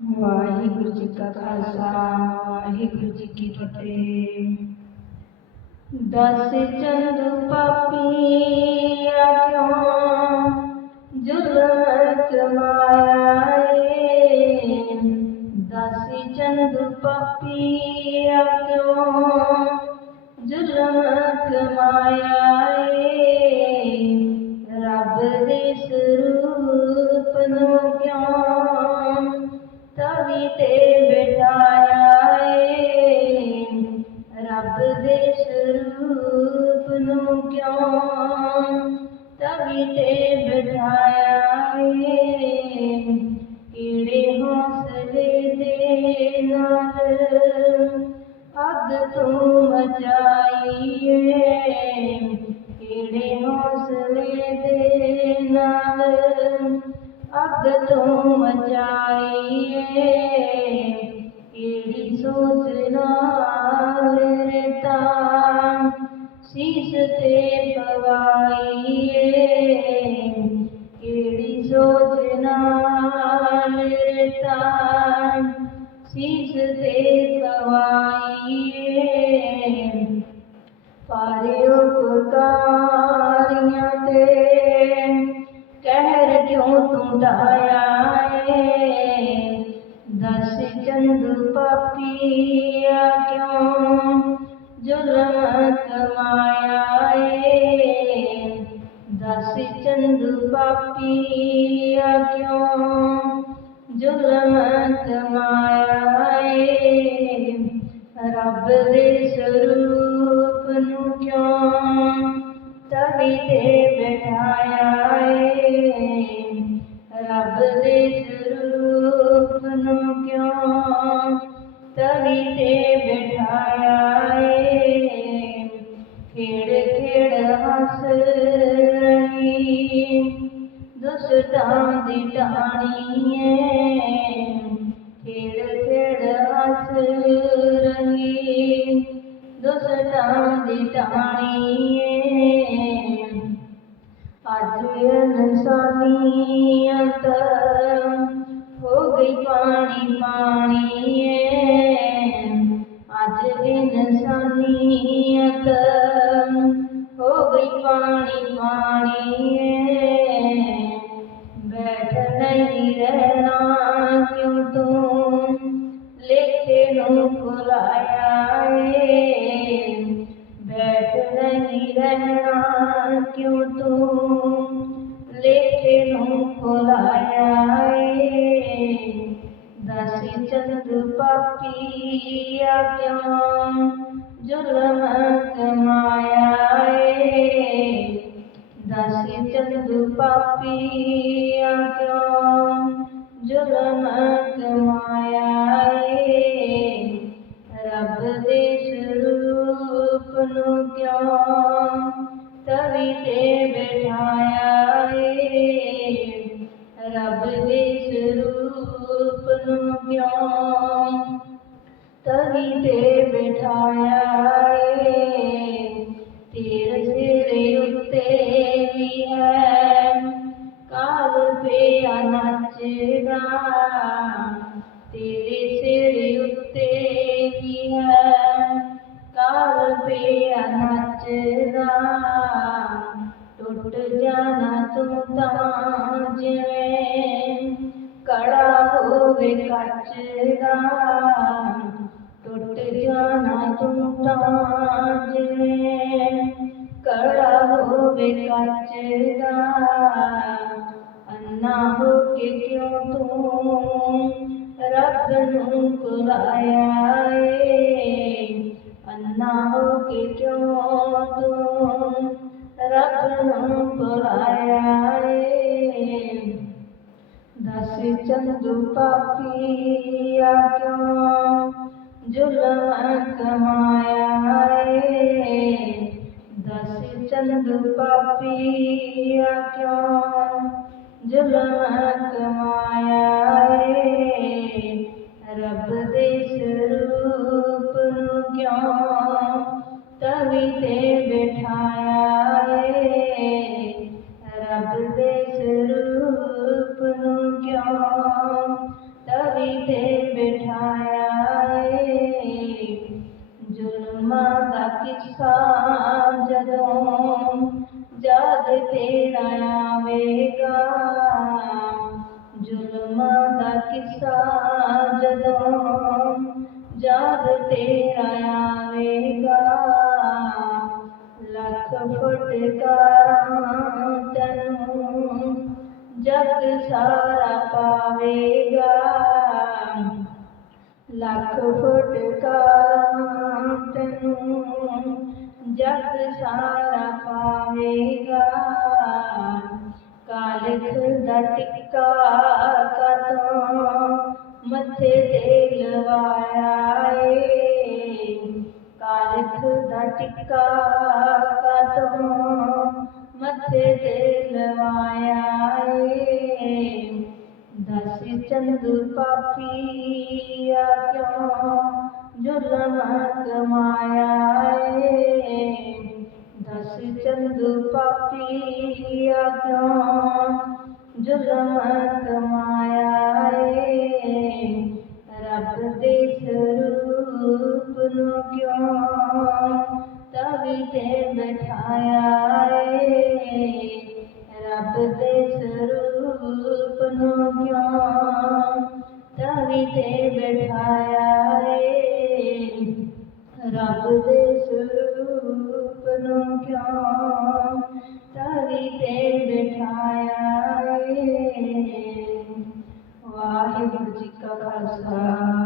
ਵਾਹਿਗੁਰੂ ਜੀ ਕਾ ਖਾਲਸਾ, ਵਾਹਿਗੁਰੂ ਜੀ ਕੀ ਫਤਿਹ। ਦਸ ਚੰਦ ਪਾਪੀਆ ਕਿਉਂ ਜ਼ੁਲਮ ਕਮਾਇਆ ਦਸ ਚੰਦ ਪਾਪੀਆ ਕਿਉਂ ਜ਼ੁਲਮ ਕਮਾਇਆ ਸਰੂਪ ਨੂੰ ਕਿਉਂ ਤਵੀ ਤੇ ਬਿਠਾਇਆ ਏ ਕਿਹੜੇ ਹੌਸਲੇ ਦੇ ਨਾਲ ਅੱਗ ਤੂੰ ਮਚਾਈ ਏ ਕਿਹੜੇ ਹੌਸਲੇ ਦੇ ਨਾਲ ਅੱਗ ਤੂੰ ਮਚਾਈ ਏ ਕਿਹੜੀ ਸੋਚ ਨਾਲ ਸੀਸ ਤੇ ਪਵਾਈ ਕਿਹੜੀ ਸੋਚ ਨਾਲ ਰਤਾ ਸੀਸ ਤੇ ਪਵਾਈ ਏ ਪਾਰੇ ਉਪਕਾਰੀਆਂ ਤੇ ਕਹਿਰ ਕਿਉਂ ਤੂੰ ਢਾਇਆ ਪਾਪੀਆ ਕਿਉਂ ਜ਼ੁਲਮ ਕਮਾਇਆ ਏ? ਰੱਬ ਦੇ ਸਰੂਪ ਨੂੰ ਕਿਉਂ ਤਵੀ ਤੇ ਬਿਠਾਇਆ ਏ? ਰੱਬ ਦੇ ਸਰੂਪ ਨੂੰ ਕਿਉ ਤਵੀ ਤੇ ਬਿਠਾਇਆ ਏ? ਖੇੜ ਖੇੜ ਹੱਸ ਰਹੀ। ਦੁਸਤਾਂ ਦੀ ਟਾਣੀ ਏ ਖੇੜ ਖੇੜ ਹੱਸ ਰਹੀ ਦੁਸਤਾਂ ਦੀ ਟਾਣੀ ਏ ਅੱਜ ਇਨਸਾਨੀਅਤ ਹੋ ਗਈ ਪਾਣੀ ਪਾਣੀ ਏ ਅੱਜ ਇਨਸਾਨੀਅਤ ਲੇਖੇ ਨੂੰ ਏ ਬੈਠ ਨਹੀਂ ਰਹਿਣਾ ਕਿਉਂ ਤੂੰ ਲੇਖੇ ਨੂੰ ਭੁਲਾਇਆ ਏ ਦਸ ਚੰਦ ਪਾਪੀਆ ਕਿਉਂ ਜ਼ੁਲਮ ਤੇ ਏ ਰੱਬ ਦੇ ਸਰੂਪ ਨੂੰ ਕਿਉਂ ਤਵੀ ਤੇ ਬਿਠਾਇਆ ਏ? ਤੇਰੇ ਸਿਰ ਉੱਤੇ ਵੀ ਹੈ, ਕਾਲ ਪਿਆ ਨੱਚਦਾ ਤੇਰੇ ਸਿਰ ਉੱਤੇ ਵੀ ਹੈ, ਕਾਲ ਪਿਆ ਨੱਚਦਾ ਟੁੱਟ ਜਾਣਾ ਤੂੰ ਤਾਂ ਜਿਵੇਂ ਕੜਾ ਹੋਵੇ ਕੱਚ ਦਾ ਟੁੱਟ ਜਾਣਾ ਤੂੰ ਤਾਂ ਜਿਵੇਂ ਕੜਾ ਹੋਵੇ ਕੱਚ ਦਾ ਅੰਨਾ ਹੋ ਕੇ ਕਿਉਂ ਤੂੰ ਰੱਬ ਨੂੰ ਭੁਲਾਇਆ ਏ ਅੰਨਾ ਹੋ ਕੇ ਕਿਉਂ ਤੂੰ ਰੱਬ ਨੂੰ ਭੁਲਾਇਆ ਏ ਦਸ ਚੰਦੂ ਪਾਪੀਆ ਕਿਉਂ ਜ਼ੁਲਮ ਕਮਾਇਆ ਏ ਦਸ ਚੰਦੂ ਪਾਪੀਆ ਕਿਉਂ ਜ਼ੁਲਮ ਕਮਾਇਆ ਏ ਰੱਬ ਦੇ ਸਰੂਪ ਨੂੰ ਕਿਉਂ ਤਵੀ ਤੇ ਬਿਠਾਇਆ ਤੇਰਾ ਆਵੇਗਾ। ਜ਼ੁਲਮ ਦਾ ਕਿੱਸਾ ਜਦੋਂ ਜਦ ਤੇਰਾ ਆਵੇਗਾ। ਲੱਖ ਫਟਕਾਰਾਂ ਤੈਨੂੰ ਜਗ ਸਾਰਾ ਪਾਵੇਗਾ। ਲੱਖ ਫਟਕਾਰਾਂ ਜਗ ਸਾਰਾ ਪਾਵੇਗਾ। ਕਾਲਖ ਦਾ ਟਿੱਕਾ ਕਦੋਂ ਮੱਥੇ ਤੇ ਲਵਾਇਆ ਏ? ਕਾਲਖ ਦਾ ਟਿੱਕਾ ਕਦੋਂ ਮੱਥੇ ਤੇ ਲਵਾਇਆ ਏ? ਦਸ ਚੰਦ ਪਾਪੀਆ ਕਿਉਂ ਜ਼ੁਲਮ ਕਮਾਇਆ ਏ ਦਸ ਚੰਦ ਪਾਪੀਆ ਕਿਉਂ ਜ਼ੁਲਮ ਕਮਾਇਆ ਏ ਰੱਬ ਦੇ ਸਰੂਪ ਨੂੰ ਕਿਉਂ ਤਵੀ ਤੇ ਬਿਠਾਇਆ ਏ ਰੱਬ ਦੇ ਸਰੂਪ ਨੂੰ ਕਿਉਂ ਤਵੀ ਤੇ ਬਿਠਾਇਆ ਤਵੀ ਤੇ ਬਿਠਾਇਆ ਏ। ਵਾਹਿਗੁਰੂ ਜੀ ਕਾ ਖਾਲਸਾ।